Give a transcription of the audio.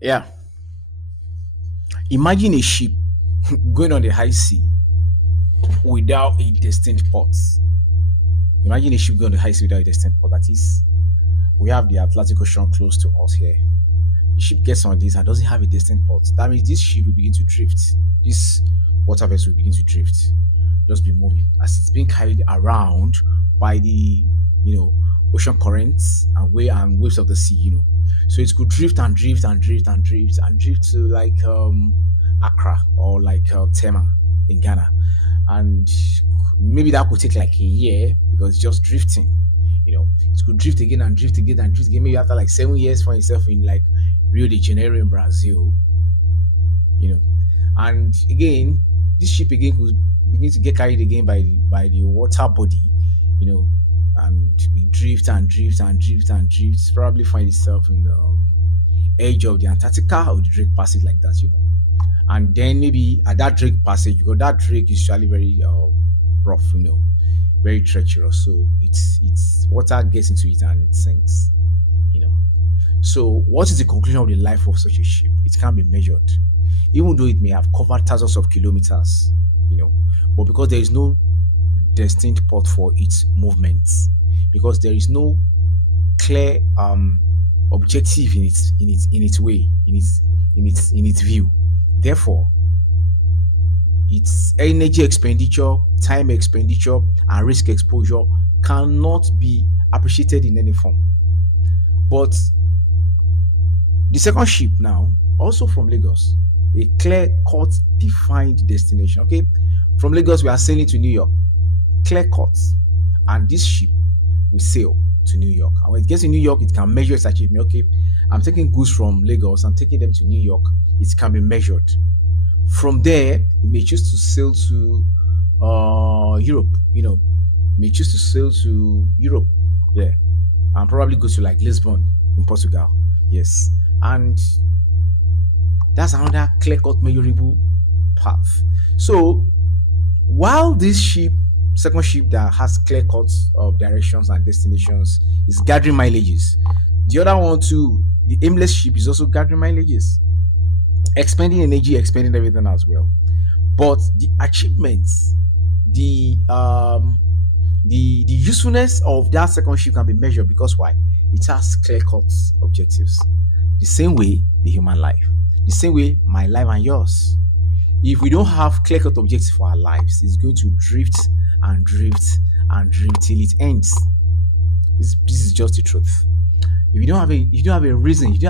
Yeah. Imagine a ship going on the high sea without a destined port. Imagine a ship going on the high sea without a destined port. That is, we have the Atlantic Ocean close to us here. The ship gets on this and doesn't have a destined port. That means this ship will begin to drift. This water vessel will begin to drift, just be moving as it's being carried around by the ocean currents and waves of the sea. So it could drift and drift and drift and drift and drift to like Accra or like Tema in Ghana, and maybe that could take like a year because it's just drifting. It could drift again and drift again and drift again. Maybe after like 7 years, find yourself in like Rio de Janeiro in Brazil. You know, and again, this ship again could begin to get carried again by the water body. You know, and we drift and drift and drift and drift. Probably find itself in the edge of the Antarctica or the Drake Passage like that. And then maybe at that Drake Passage, because that Drake is usually very rough. Very treacherous. So it's water gets into it and it sinks. You know. So what is the conclusion of the life of such a ship? It can't be measured, even though it may have covered thousands of kilometers. But because there is no distinct port for its movements, because there is no clear objective in its way, in its view. Therefore, its energy expenditure, time expenditure, and risk exposure cannot be appreciated in any form. But the second ship now, also from Lagos, a clear-cut, defined destination. Okay, from Lagos we are sailing to New York, clear-cut, and this ship will sail to New York. And when it gets to New York, it can measure its achievement. Okay, I'm taking goods from Lagos, I'm taking them to New York. It can be measured. From there, it may choose to sail to Europe. May choose to sail to Europe. Yeah, and probably go to like Lisbon in Portugal. Yes, and that's another clear-cut, measurable path. So while this ship, second ship that has clear-cut directions and destinations, is gathering mileages, the other one too, the aimless ship, is also gathering mileages, expending energy, expending everything as well. But the achievements, the usefulness of that second ship can be measured because why? It has clear-cut objectives. The same way the human life, the same way my life and yours. If we don't have clear-cut objectives for our lives, it's going to drift and drift and drift till it ends. This is just the truth. If you don't have a reason, you don't